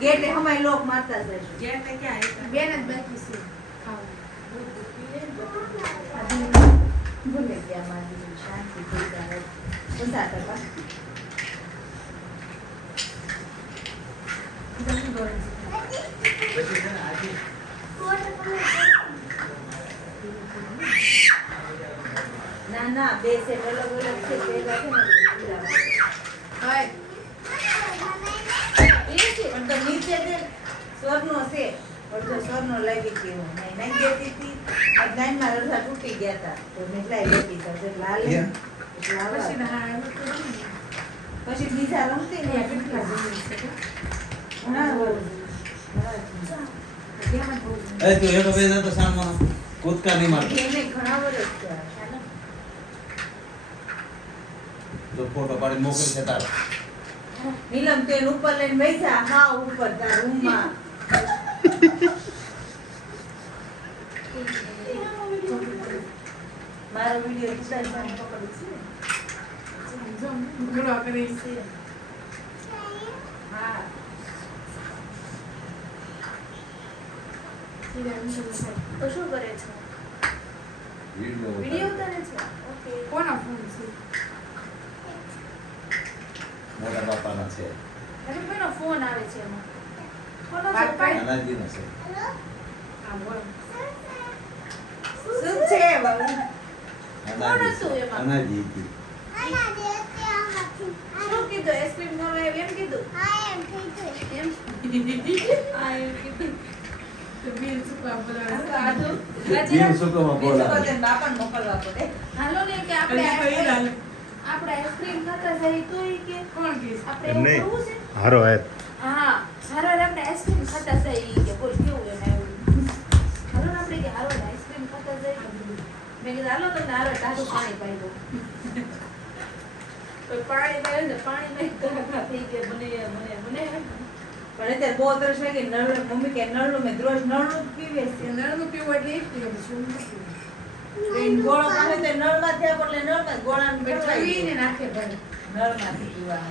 gate हमारे लोग मारता है गेट में क्या है बेन बाकी से भूल गया मारी शांति कोई जाए कौन सा था ना ना बेसे अलग अलग से पेगा है हाय तो नीचे दे स्वर्ण से और तो स्वर्ण लगी थी वो नहीं देती थी अब नहीं मारा था टूट गया था तो निकला लेती था जब लाल પછી ના પછી બીજા રમતી ને કેટલા ના એ તું એનો બેજા તો સામનો કૂદકા નહીં મારતો એને ઘણા વર્ષ થયા જો ફોટો પાડી મોકલી છે તારો નીલમ તેલ ઉપર લઈને બેસા હા ઉપર તા રૂમમાં મારો વિડિયો ઉતાર પણ પકડું છું જમ ગુડા કરી છે હા તો શું કરે છે વિડિયો ઉતારે છે ઓકે કોના ફોન છે મોટા બાપાના છે અરે કોનો ફોન આવે છે એમાં કોનો છે અનાજીનો છે આ બોલ શું છે બાબુ કોણ હતું એમાં અનાજી હતી શું કીધું આઈસ્ક્રીમ ખાવા એમ કીધું એમ કીધું તો બીલ સુકા બોલાવે સાધુ બીલ સુકામાં બોલાવે બાપાને મોકલવા પડે હાલો ને કે આપણે આઈસ્ક્રીમ ખાતા જઈ તો ઈ કે કોણ કે આપણે નહીં એવું છે હારો હે હા હારો આપણે આઈસ્ક્રીમ ખાતા જઈ કે બોલ કેવું એને એવું હાલો ને આપણે કે હારો આઈસ્ક્રીમ ખાતા જઈ મેં કીધું હાલો તો હારો ટાઢું પાણી પાઈ દો તો પાણી પાઈ ને પાણી નહીં કરા થઈ ગયા મને પણ અત્યારે બહુ તરસ લાગી નળ મમ્મી કે નળનું મેં રોજ નળનું પીવે છે નળનું પીવું એટલે એક પીવું શું ગોળો પાસે તે નળમાંથી આપણે નળમાં ગોળાને બેઠાવીને નાખે ભાઈ નળમાંથી પીવા